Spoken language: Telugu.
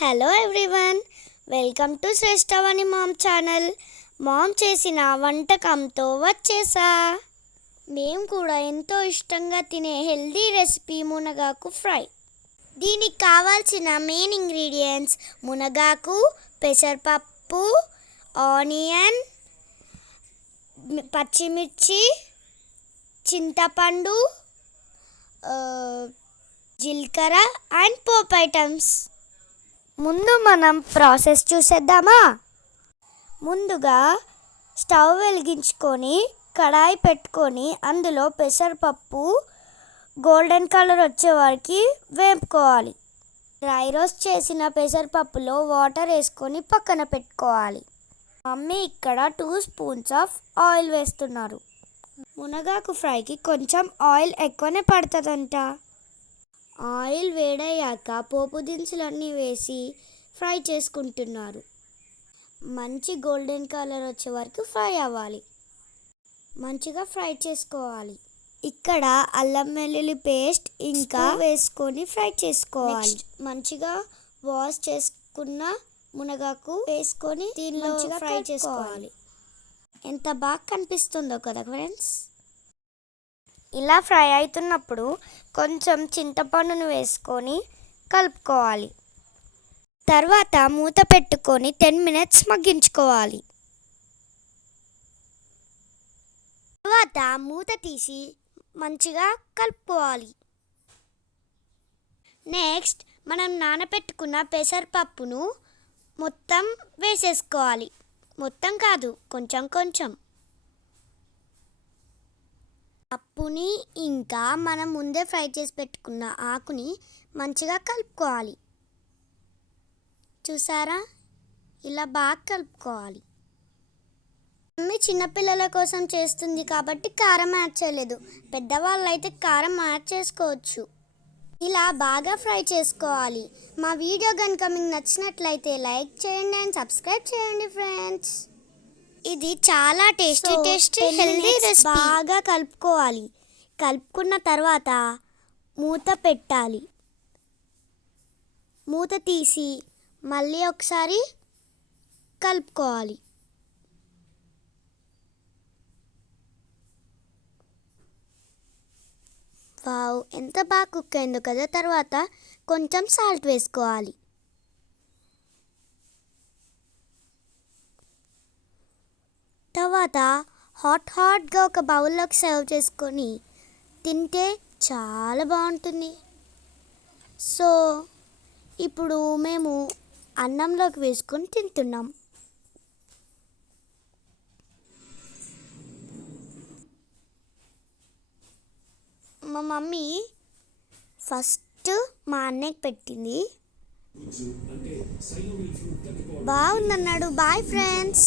Hello everyone, welcome to Shreshtavani mom channel. Mom చేసిన వంటకంతో వచ్చేసా. మేము కూడా ఎంతో ఇష్టంగా తినే హెల్దీ రెసిపీ మునగాకు ఫ్రై. దీనికి కావాల్సిన మెయిన్ ఇంగ్రీడియంట్స్ మునగాకు, పెసరపప్పు, ఆనియన్, పచ్చిమిర్చి, చింతపండు, జీలకర్ర అండ్ పోప్ ఐటమ్స్. ముందు మనం ప్రాసెస్ చూసేద్దామా. ముందుగా స్టవ్ వెలిగించుకొని కడాయి పెట్టుకొని అందులో పెసరపప్పు గోల్డెన్ కలర్ వచ్చే వరకు వేపుకోవాలి. డ్రై రోస్ట్ చేసిన పెసరపప్పులో వాటర్ వేసుకొని పక్కన పెట్టుకోవాలి. మమ్మీ ఇక్కడ 2 స్పూన్స్ ఆఫ్ ఆయిల్ వేస్తున్నారు. మునగాకు ఫ్రైకి కొంచెం ఆయిల్ ఎక్కువనే పడుతుందంట. ఆయిల్ వేడయ్యాక పోపు దినుసులన్నీ వేసి ఫ్రై చేసుకుంటున్నారు. మంచి గోల్డెన్ కలర్ వచ్చే వరకు ఫ్రై అవ్వాలి. మంచిగా ఫ్రై చేసుకోవాలి. ఇక్కడ అల్లం వెల్లుల్లి పేస్ట్ ఇంకా వేసుకొని ఫ్రై చేసుకోవాలి. మంచిగా వాష్ చేసుకున్న మునగాకు వేసుకొని దీనిలో ఫ్రై చేసుకోవాలి. ఎంత బాగా కనిపిస్తుందో కదా ఫ్రెండ్స్. ఇలా ఫ్రై అవుతున్నప్పుడు కొంచెం చింతపండును వేసుకొని కలుపుకోవాలి. తర్వాత మూత పెట్టుకొని 10 minutes మగ్గించుకోవాలి. తర్వాత మూత తీసి మంచిగా కలుపుకోవాలి. నెక్స్ట్ మనం నానబెట్టుకున్న పెసరపప్పును మొత్తం వేసేసుకోవాలి. మొత్తం కాదు, కొంచెం కొంచెం. పప్పుని ఇంకా మనం ముందే ఫ్రై చేసి పెట్టుకున్న ఆకుని మంచిగా కలుపుకోవాలి. చూసారా, ఇలా బాగా కలుపుకోవాలి. మమ్మీ చిన్నపిల్లల కోసం చేస్తుంది కాబట్టి కారం యాడ్ చేయలేదు. పెద్దవాళ్ళు అయితే కారం యాడ్ చేసుకోవచ్చు. ఇలా బాగా ఫ్రై చేసుకోవాలి. మా వీడియో కనుక మీకు నచ్చినట్లయితే లైక్ చేయండి అండ్ సబ్స్క్రైబ్ చేయండి ఫ్రెండ్స్. ఇది చాలా టేస్టీ హెల్దీ రెసిపీ. బాగా కలుపుకోవాలి. కలుపుకున్న తర్వాత మూత పెట్టాలి. మూత తీసి మళ్ళీ ఒకసారి కలుపుకోవాలి. వావ్, ఎంత బాగా కుక్ అయిందో కదా. తర్వాత కొంచెం సాల్ట్ వేసుకోవాలి. తర్వాత హాట్గా ఒక బౌల్లోకి సర్వ్ చేసుకొని తింటే చాలా బాగుంటుంది. సో ఇప్పుడు మేము అన్నంలోకి వేసుకొని తింటున్నాం. మా మమ్మీ ఫస్ట్ మా అన్నయ్యకి పెట్టింది. బాగుందన్నాడు. Boy friends.